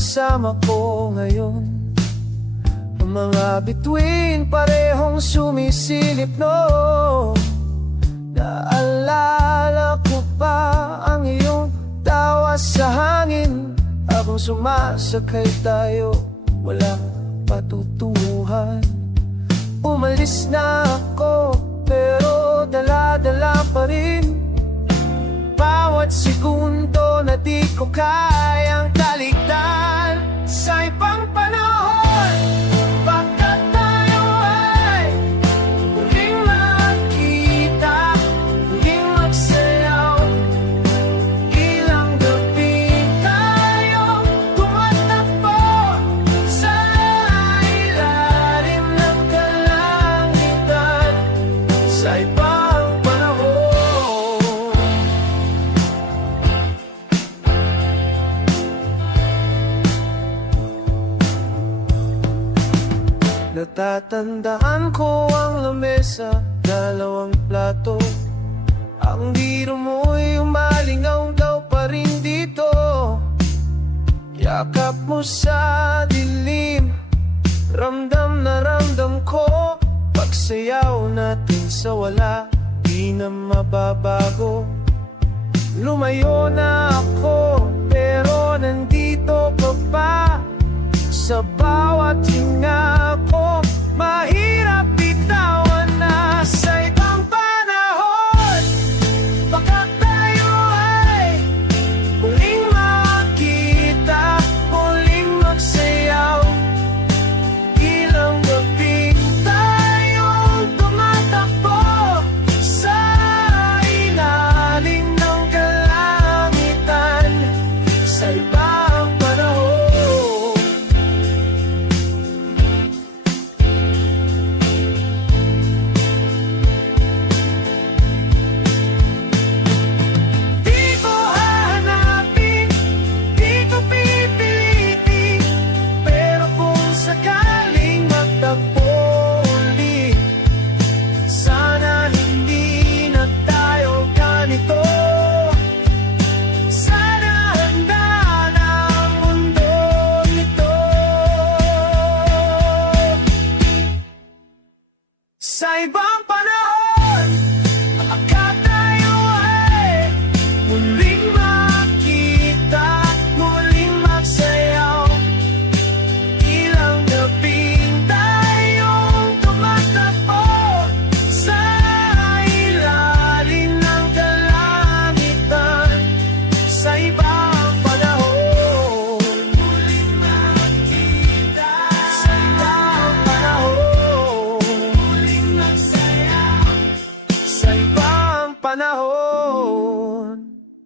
kasama ko ngayon. Ang mga bituin parehong sumisilip, no. Naalala ko pa ang iyong tawa sa hangin habang sumasakay tayo, walang patutunguhan. Umalis na ako pero dala-dala pa rin bawat segundo na di ko kayang talikdan. Sa ibang panahon, baka tayo ay muling magkita, muling magsayaw. Ilang gabi tayong tumatakbo sa ilalim ng kalangitan. Sa ibang panahon, natatandaan ko ang lamesa, dalawang plato. Ang biro mo'y umalingaw daw pa rin dito. Yakap mo sa dilim, ramdam na ramdam ko. Pagsayaw natin sa wala, di na mababago. Lumayo na ako, pero nandito ka pa. Sa bawat hinga ko, mahirap bitawan na. Sa ibang panahon, baka tayo ay muling makita, muling magsayaw. Ilang gabi tayong tumatakbo sa ilalim ng kalangitan. Sa ibang panahon, sa ibang panahon, baka tayo ay muling makita, muling magsayaw. Ilang gabi tayong tumatakbo sa ilalim ng kalangitan. Sa ibang panahon, muling makita, sa ibang panahon, sa ibang panahon.